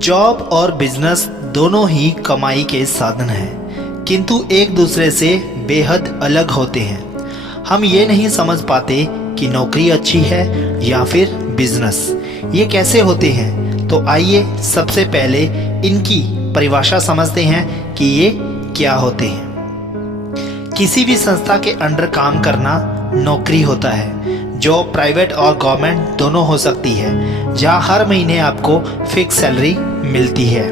Job और business दोनों ही कमाई के साधन हैं, किंतु एक दूसरे से बेहद अलग होते हैं। हम ये नहीं समझ पाते कि नौकरी अच्छी है या फिर बिजनेस, ये कैसे होते हैं। तो आइए सबसे पहले इनकी परिभाषा समझते हैं कि ये क्या होते हैं। किसी भी संस्था के अंडर काम करना नौकरी होता है, जो प्राइवेट और गवर्नमेंट दोनों हो सकती है, जहां हर महीने आपको फिक्स सैलरी मिलती है।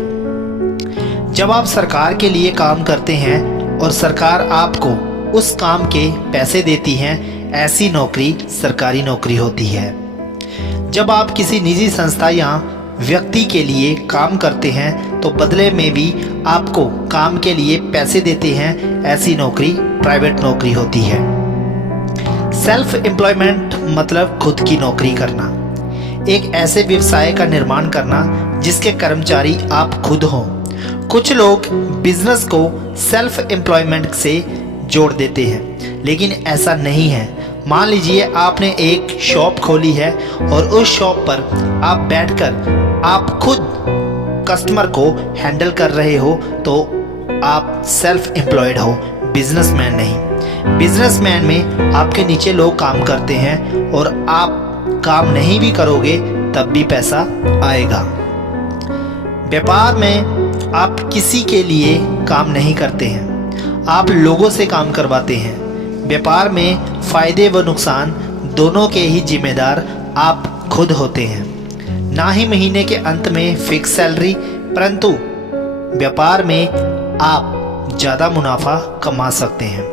जब आप सरकार के लिए काम करते हैं और सरकार आपको उस काम के पैसे देती है, ऐसी नौकरी सरकारी नौकरी होती है। जब आप किसी निजी संस्था या व्यक्ति के लिए काम करते हैं तो बदले में भी आपको काम के लिए पैसे देते हैं, ऐसी नौकरी प्राइवेट नौकरी होती है। सेल्फ एम्प्लॉयमेंट मतलब खुद की नौकरी करना, एक ऐसे व्यवसाय का निर्माण करना जिसके कर्मचारी आप खुद हों। कुछ लोग बिजनेस को सेल्फ एम्प्लॉयमेंट से जोड़ देते हैं, लेकिन ऐसा नहीं है। मान लीजिए आपने एक शॉप खोली है और उस शॉप पर आप बैठकर आप खुद कस्टमर को हैंडल कर रहे हो, तो आप सेल्फ एम्प्लॉयड हो, बिजनेसमैन नहीं। बिजनेसमैन में आपके नीचे लोग काम करते हैं और आप काम नहीं भी करोगे तब भी पैसा आएगा। व्यापार में आप किसी के लिए काम नहीं करते हैं, आप लोगों से काम करवाते हैं। व्यापार में फायदे व नुकसान दोनों के ही जिम्मेदार आप खुद होते हैं। ना ही महीने के अंत में फिक्स सैलरी, परंतु व्यापार में आप ज़्यादा मुनाफा कमा सकते हैं।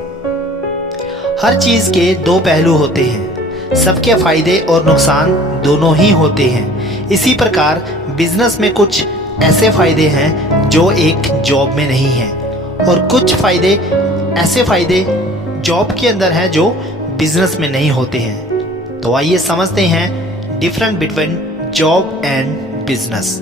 हर चीज़ के दो पहलू होते हैं, सबके फायदे और नुकसान दोनों ही होते हैं। इसी प्रकार बिजनेस में कुछ ऐसे फायदे हैं जो एक जॉब में नहीं हैं, और कुछ ऐसे फायदे जॉब के अंदर हैं जो बिजनेस में नहीं होते हैं। तो आइए समझते हैं different between job and business.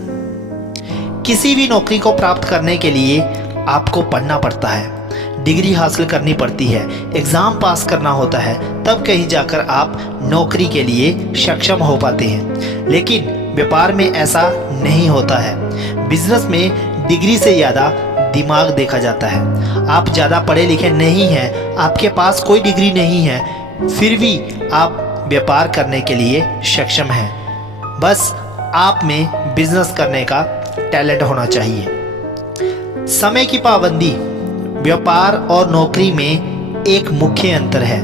किसी भी नौकरी को प्राप्त करने के लिए आपको पढ़ना पड़ता है, डिग्री हासिल करनी पड़ती है, एग्ज़ाम पास करना होता है, तब कहीं जाकर आप नौकरी के लिए सक्षम हो पाते हैं। लेकिन व्यापार में ऐसा नहीं होता है। बिजनेस में डिग्री से ज़्यादा दिमाग देखा जाता है। आप ज़्यादा पढ़े लिखे नहीं हैं, आपके पास कोई डिग्री नहीं है, फिर भी आप व्यापार करने के लिए सक्षम हैं। बस आप में बिजनेस करने का टैलेंट होना चाहिए। समय की पाबंदी व्यापार और नौकरी में एक मुख्य अंतर है।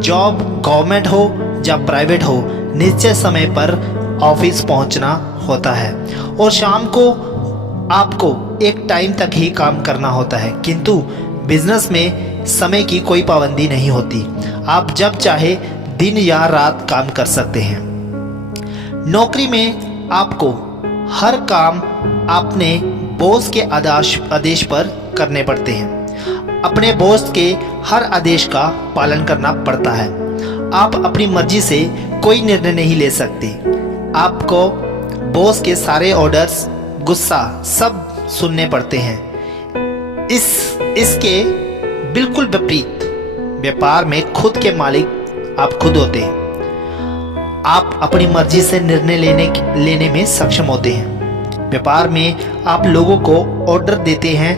जॉब गवर्नमेंट हो या प्राइवेट हो, निश्चित समय पर ऑफिस पहुंचना होता है और शाम को आपको एक टाइम तक ही काम करना होता है, किंतु बिजनेस में समय की कोई पाबंदी नहीं होती। आप जब चाहे दिन या रात काम कर सकते हैं। नौकरी में आपको हर काम अपने बॉस के आदेश पर करने पड़ते हैं। अपने बॉस के हर आदेश का पालन करना पड़ता है। आप अपनी मर्जी से कोई निर्णय नहीं ले सकते। आपको बॉस के सारे ऑर्डर्स, गुस्सा सब सुनने पड़ते हैं। इसके बिल्कुल विपरीत व्यापार में खुद के मालिक आप खुद होते हैं। आप अपनी मर्जी से निर्णय लेने में सक्षम होते हैं। व्यापार में आप लोगों को ऑर्डर देते हैं,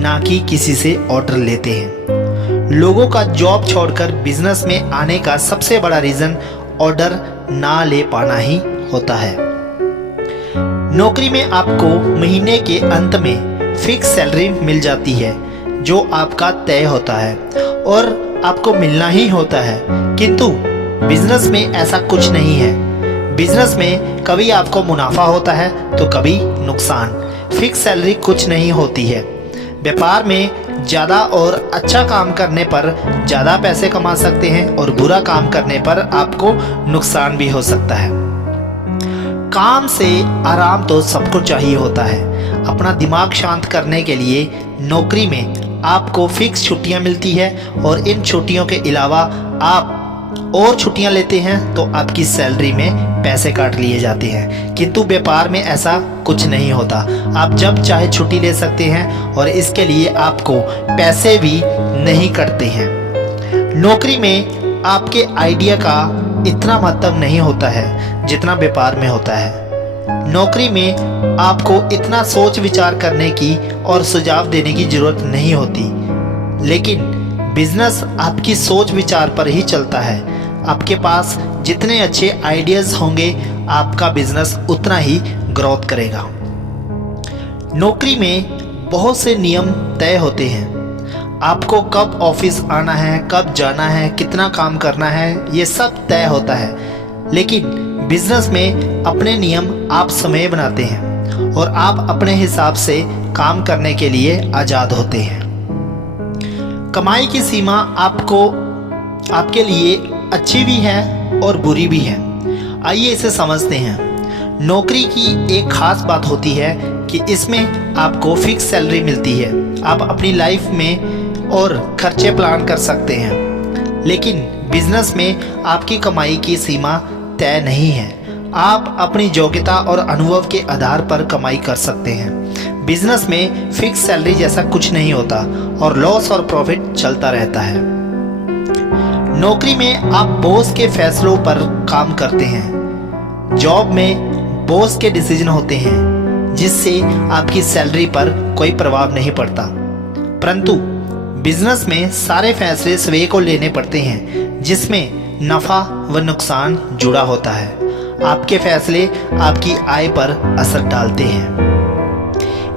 ना कि किसी से ऑर्डर लेते हैं। लोगों का जॉब छोड़कर बिजनेस में आने का सबसे बड़ा रीज़न ऑर्डर ना ले पाना ही होता है। नौकरी में आपको महीने के अंत में फिक्स सैलरी मिल जाती है, जो आपका तय होता है और आपको मिलना ही होता है। किंतु बिजनेस में ऐसा कुछ नहीं है। बिजनेस में कभी आपको मुनाफा होता है तो कभी नुकसान। फिक्स सैलरी कुछ नहीं होती है। व्यापार में ज़्यादा और अच्छा काम करने पर ज़्यादा पैसे कमा सकते हैं और बुरा काम करने पर आपको नुकसान भी हो सकता है। काम से आराम तो सबको चाहिए होता है। अपना दिमाग शांत करने के लिए नौकरी में आपको फिक्स छुट्टियां मिलती है और इन छुट्टियों के अलावा आप और छुट्टियां लेते हैं तो आपकी सैलरी में पैसे काट लिए जाते हैं। किंतु व्यापार में ऐसा कुछ नहीं होता। आप जब चाहे छुट्टी ले सकते हैं और इसके लिए आपको पैसे भी नहीं कटते हैं। नौकरी में आपके आइडिया का इतना महत्व नहीं होता है जितना व्यापार में होता है। नौकरी में आपको इतना सोच विचार करने की और सुझाव देने की ज़रूरत नहीं होती, लेकिन बिजनेस आपकी सोच विचार पर ही चलता है। आपके पास जितने अच्छे आइडियाज़ होंगे, आपका बिजनेस उतना ही ग्रोथ करेगा। नौकरी में बहुत से नियम तय होते हैं। आपको कब ऑफिस आना है, कब जाना है, कितना काम करना है, ये सब तय होता है। लेकिन बिजनेस में अपने नियम आप समय बनाते हैं और आप अपने हिसाब से काम करने के लिए आज़ाद होते हैं। कमाई की सीमा आपके लिए अच्छी भी है और बुरी भी है। आइए इसे समझते हैं। नौकरी की एक खास बात होती है कि इसमें आपको फिक्स सैलरी मिलती है। आप अपनी लाइफ में और खर्चे प्लान कर सकते हैं। लेकिन बिजनेस में आपकी कमाई की सीमा तय नहीं है। आप अपनी योग्यता और अनुभव के आधार पर कमाई कर सकते हैं। बिजनेस में फिक्स सैलरी जैसा कुछ नहीं होता और लॉस और प्रॉफिट चलता रहता है। नौकरी में आप बॉस के फैसलों पर काम करते हैं। जॉब में बॉस के डिसीजन होते हैं, जिससे आपकी सैलरी पर कोई प्रभाव नहीं पड़ता। परंतु बिजनेस में सारे फैसले स्वयं को लेने पड़ते हैं, जिसमें नफ़ा व नुकसान जुड़ा होता है। आपके फैसले आपकी आय पर असर डालते हैं।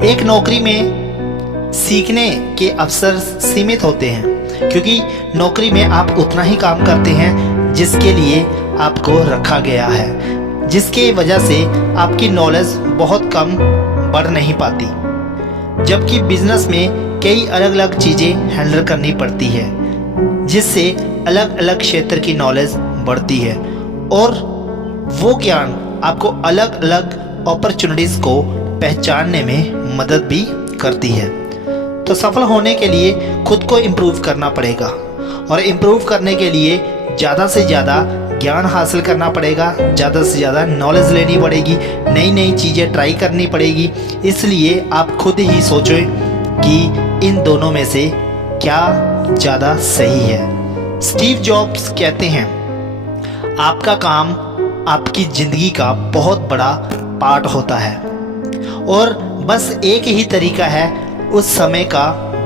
एक नौकरी में सीखने के अवसर सीमित होते हैं, क्योंकि नौकरी में आप उतना ही काम करते हैं जिसके लिए आपको रखा गया है, जिसके वजह से आपकी नॉलेज बहुत कम बढ़ नहीं पाती। जबकि बिजनेस में कई अलग अलग चीज़ें हैंडल करनी पड़ती है, जिससे अलग अलग क्षेत्र की नॉलेज बढ़ती है और वो ज्ञान आपको अलग अलग अपॉर्चुनिटीज़ को पहचानने में मदद भी करती है। तो सफल होने के लिए खुद को इम्प्रूव करना पड़ेगा और इम्प्रूव करने के लिए ज़्यादा से ज़्यादा ज्ञान हासिल करना पड़ेगा, ज़्यादा से ज़्यादा नॉलेज लेनी पड़ेगी, नई नई चीज़ें ट्राई करनी पड़ेगी। इसलिए आप खुद ही सोचें कि इन दोनों में से क्या ज़्यादा सही है। स्टीव जॉब्स कहते हैं, आपका काम आपकी ज़िंदगी का बहुत बड़ा पार्ट होता है और बस एक ही तरीका है उस समय का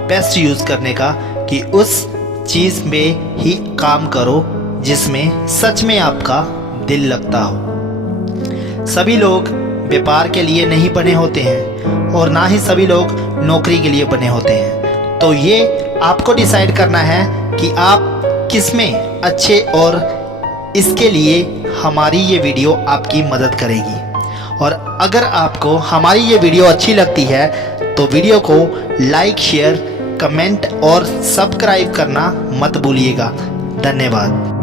बेस्ट यूज़ करने का कि उस चीज़ में ही काम करो जिसमें सच में आपका दिल लगता हो। सभी लोग व्यापार के लिए नहीं बने होते हैं और ना ही सभी लोग नौकरी के लिए बने होते हैं। तो ये आपको डिसाइड करना है कि आप किसमें अच्छे, और इसके लिए हमारी ये वीडियो आपकी मदद करेगी। और अगर आपको हमारी ये वीडियो अच्छी लगती है तो वीडियो को लाइक, शेयर, कमेंट और सब्सक्राइब करना मत भूलिएगा। धन्यवाद।